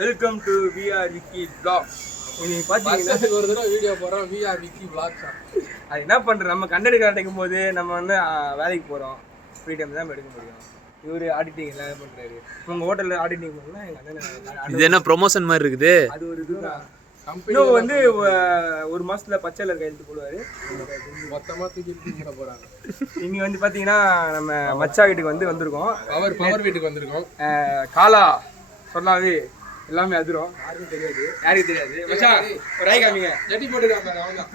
Welcome to VR Vicky vlog. இன்னைக்கு பார்த்தீங்கன்னா ஒரு தடவை வீடியோ போடுறோம் விஆர் விக்கி vlog தான். அது என்ன பண்ணுறோம், நம்ம கண்டென்ட் கிடைக்கும் போது நம்ம வந்து வேலைக்கு போகிறோம், ஃப்ரீ டைம் தான் எடுக்க முடியும். இவர் ஆடிட்டிங் எல்லாம் பண்ணுறாரு. உங்கள் ஹோட்டலில் ஆடிட்டிங் பண்ணலாம். எங்கள் அண்ணன் இது என்ன ப்ரொமோஷன் மாதிரி இருக்குது. அது ஒரு இதுதான். இன்னும் வந்து ஒரு மாசத்துல பச்சைல கையெழுத்து போடுவாரு. மொத்தமாக தூக்கி தூக்கிட போகிறாங்க. இன்னைக்கு வந்து பார்த்தீங்கன்னா நம்ம மச்சா வீட்டுக்கு வந்து வந்திருக்கோம். பவர் வீட்டுக்கு வந்திருக்கோம். காலா சொன்னாவே எல்லாமே அதிரும். யாருக்கும் தெரியாது. மச்சான் ஒரு ஐ காமிங்க. ஜட்டி போட்டுக்காம அவன் தான்.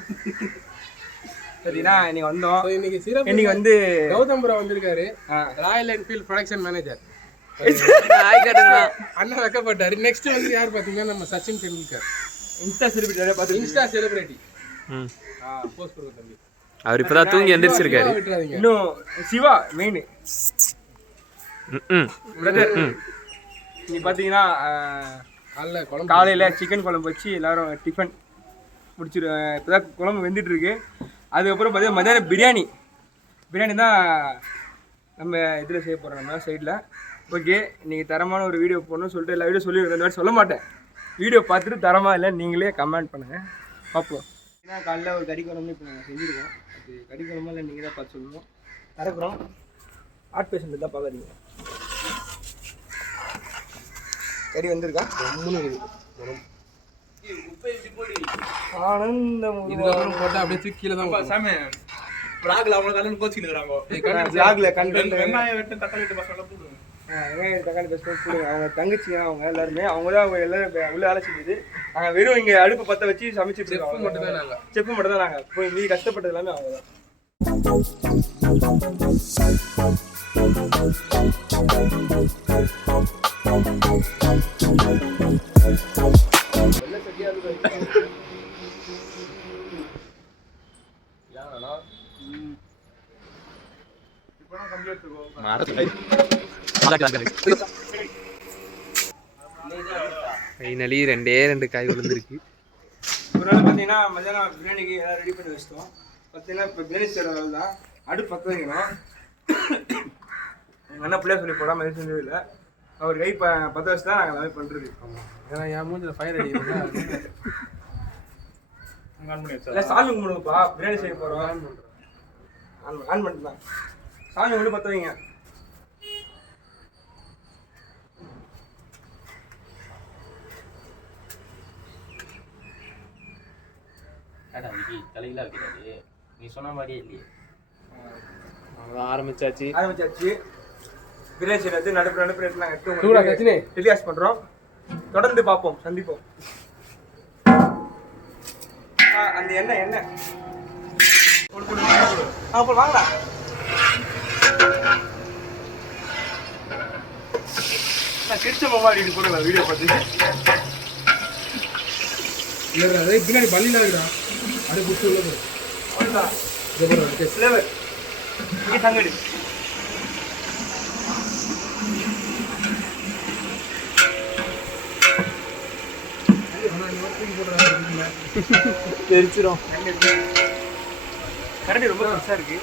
சரிண்ணா, இன்னைக்கு வந்தோம். இன்னைக்கு வந்து கௌதம் புரா வந்திருக்காரு, ராயல் என்ஃபீல்ட் ப்ரொடக்ஷன் மேனேஜர். அண்ணா வைக்கப்பட்டாரு. நெக்ஸ்ட் வந்து யார் பார்த்தீங்கன்னா நம்ம சச்சின் டெண்டுல்கர், இன்ஸ்டா செலிபிரிட்டி. பார்த்து இன்ஸ்டா செலிபிரிட்டி போஸ்ட் கொடுக்க தம்பி. அவர் இப்பதான் தூங்கி எந்திரிச்சிருக்காரு. இன்னும் சிவா மெயின் பிரதர். நீ பார்த்தீங்கன்னா காலையில் சிக்கன் குழம்பு வச்சு எல்லாரும் டிஃபன் முடிச்சிடுவேன். இப்போ தான் குழம்பு வெந்துட்டு இருக்கு. அதுக்கப்புறம் பார்த்தீங்கன்னா மத்தியானம் பிரியாணி தான் நம்ம இதில் செய்ய போகிறோம், நம்ம சைடில். ஓகே, இன்றைக்கி தரமான ஒரு வீடியோ போடணும்னு சொல்லிட்டு எல்லா வீடியோ சொல்லி இந்த மாதிரி சொல்ல மாட்டேன். வீடியோ பார்த்துட்டு தரமாக இல்லை நீங்களே கமெண்ட் பண்ணுங்கள், பார்ப்போம். ஏன்னா காலையில் ஒரு கறி குழம்பு இப்போ நாங்கள் செஞ்சுருக்கோம். அது கறி குழம்பு இல்லை, நீங்கள் தான் பார்த்து சொல்லணும். தரக்குறோம். ஹார்ட் பேஷண்ட் தான் பார்க்காதீங்க. கறி வந்திருக்கா ஆனந்தம். இதுக்கப்புறம் போட்டால் அப்படியே தூக்கி கீழே தான் சாமி பிளாக்ல அவங்க கலந்து கோச்சிக்கிறாங்க. பிளாக்ல கண்டென்ட் வெங்காயம் வெட்டு தக்காளி வெட்டு மசாலா போடுங்க. வெங்காயம் தக்காளி பேஸ்ட் போடுங்க. அவங்க தங்கச்சிங்க அவங்க எல்லாருமே அவங்க தான் எல்லாரும் உள்ள வேலை செஞ்சுது. நாங்கள் வெறும் இங்கே அடுப்பு பற்ற வச்சு சமைச்சிட்டு இருக்கோம். செப்பு மட்டும் தான் நாங்கள் போய் மீதி கஷ்டப்பட்டது எல்லாமே அவங்க தான். ஃபைனலி ரெண்டு காய் விழுந்துருக்கு. ஒரு நாள் பார்த்தீங்கன்னா மத்தியானம் பிரியாணிக்கு எல்லாம் ரெடி பண்ணி வச்சிட்டோம். பார்த்தீங்கன்னா இப்போ பிரியாணி செய்கிற வேலை தான். அடுப்பு பற்ற வைக்கணும். எங்கள் அண்ணன் பிள்ளைய சொல்லி போடாமல் எதுவும் செஞ்சது இல்லை. அவர் கை பற்ற வச்சு தான் நாங்கள் எல்லாமே பண்ணுறது. ஏன்னா என் மூஞ்சில் ஃபயர் அடிக்கிறோம். இல்லை சாமி கும்பிடுங்கப்பா, பிரியாணி செய்ய போகிறோம். ஆன் பண்ணிட்டு தான் சாமி கும்பிட்டு பற்ற வைங்க. தலையில வைக்கிறாரு, நீ சொன்ன மாதிரியே இல்லையே. ஆரம்பிச்சாச்சு. பிரியாணி செய்யறது நடுப்பு நாங்கள் எடுத்து டெலிகாஸ்ட் பண்ணுறோம். தொடர்ந்து பார்ப்போம், சந்திப்போம். அந்த எண்ணெய் அப்போ வாங்கடா. நான் கிடிச்ச மொபைல் இது போடுங்க வீடியோ பார்த்து. அதே பின்னாடி பள்ளியில் இருக்கிறான். அது புட்டு உள்ளது ஃப்ளேவர் இங்கே தங்கடி. தெரிச்சிடும். கரண்டி ரொம்ப பெருசாக இருக்கு.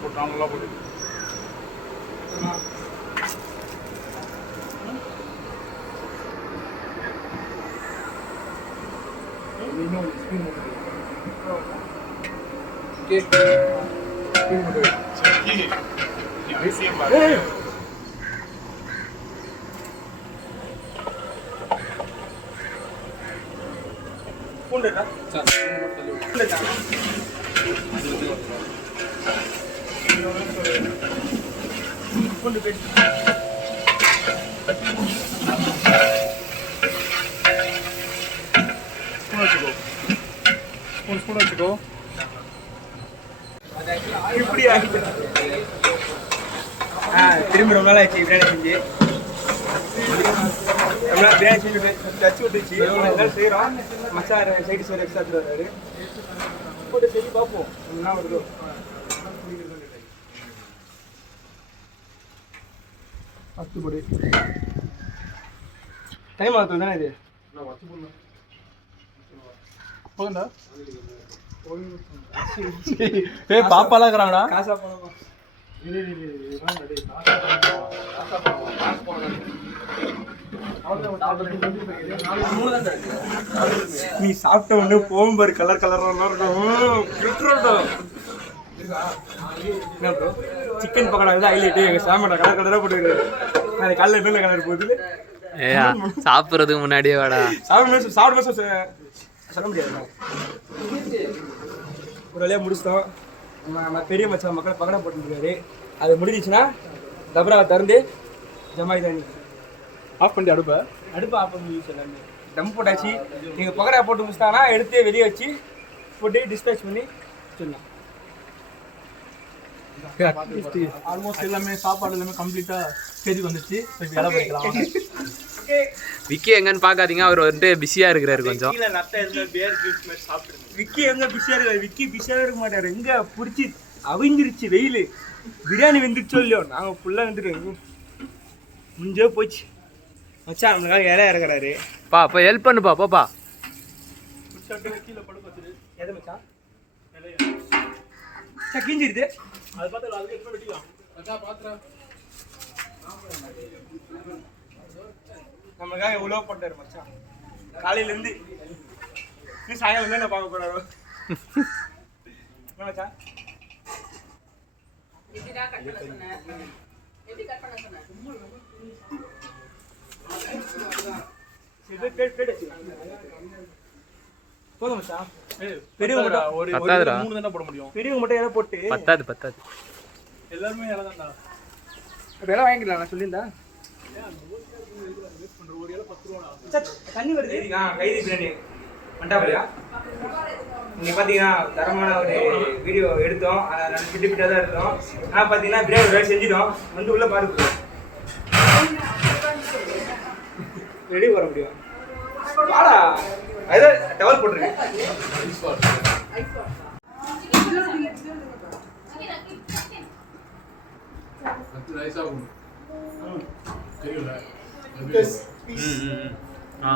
போட்டாங்களா போட்டு பூண்டுடா பூண்டு பேஸ்ட் ஸ்பூன் வச்சுக்கோ. இப்படி ஆகிட்டு திரும்பி ரொம்ப நாள் ஆச்சு பிரியாணி செஞ்சு. ரொம்ப நாள் பிரியாணி செஞ்சு தச்சு விட்டுச்சு. எல்லாம் செய்கிறோம். மச்சான் சைடு சைடு எக்ஸ்ட்ரா வர்றாரு. போட்டு செஞ்சு பார்ப்போம் என்ன வருதோ. ஃபஸ்ட்டு போடு. தனி மாதத்தில் தானே இது? போகண்டா பாப்பாலாம் இருக்கிறாங்கடா. காசா போனோமா? நீ சாப்பிட்ட ஒன்று போகும்பாரு கலர் கலராக இருக்கும். சிக்கன் பக்கோடா தான் ஹைலைட்டு. எங்கள் சாப்பாடு கலர் கலராக போட்டுருக்காரு. அது காலையில் என்ன கலர் போகுது? ஏயா சாப்பிட்றதுக்கு முன்னாடியே வாடா. சாப்பிடும் சொல்ல முடியாது. ஒரு வழியாக முடிச்சிட்டோம். நம்ம பெரிய மச்சான் மக்கள் பக்கடா போட்டுருக்காரு. அது முடிஞ்சிச்சுன்னா தபராவை திறந்து ஜமாய் தானி ஆஃப் பண்ணி அடுப்பை ஆஃப் பண்ணி எல்லாமே தம் போட்டாச்சு. நீங்கள் பக்கடா போட்டு முடிச்சிட்டாங்கன்னா எடுத்து வெளியே வச்சு போட்டு டிஸ்பேச் பண்ணி சொன்னோம். ஆல்மோஸ்ட் எல்லாமே சாப்பாடு எல்லாமே கம்ப்ளீட்டா ஸ்டேஜுக்கு வந்துச்சு. இலை பறிக்கலாம். விக்கி எங்கன்னு பார்க்காதீங்க, அவர் வந்துட்டு பிஸியாக இருக்கிறாரு கொஞ்சம். விக்கி எங்க பிஸியாக இருக்காரு? விக்கி பிஸியாக இருக்க மாட்டார். எங்கே பிடிச்சி அவிஞ்சிருச்சு வெயில். பிரியாணி வெந்துருச்சோ இல்லையோ, நாங்கள் ஃபுல்லாக வந்துட்டு முடிஞ்சே போச்சு. மச்சான் நம்மளுக்காக இலையா இருக்கிறாரு. பா அப்போ ஹெல்ப் பண்ணுப்பா. போப்பா எதை மச்சான் கிஞ்சிருது. அது பார்த்து அதுக்கு எத்தனை வெட்டிக்கலாம் பாத்திரம் நம்மளுக்காக எவ்வளோ போட்டாரு மச்சான். காலையிலேருந்து இன்னும் சாயங்காலம் என்ன பார்க்க போறாரோ. என்ன மச்சான்? போதும் மச்சான். பெரியவங்க ஒரு பத்தாதுடா. 3 தானே போட முடியும். பெரியவங்க மட்டும் எதை போட்டு பத்தாது. எல்லாருமே இலை தான்டா. விலை வாங்கிக்கலாம். நான் சொல்லியிருந்தேன். தண்ணி வருது. கைதி பிரியாணி மண்டாபலியா? நீங்கள் பார்த்தீங்கன்னா தரமான ஒரு வீடியோ எடுத்தோம். அதை நாங்கள் கிட்ட தான் எடுத்தோம். ஆனால் பார்த்தீங்கன்னா பிரியாணி வேலை செஞ்சிட்டோம். வந்து உள்ள பாருங்க ரெடி வர முடியும். வாடா ஏதோ டவல் போட்டுருக்கேன். ஆ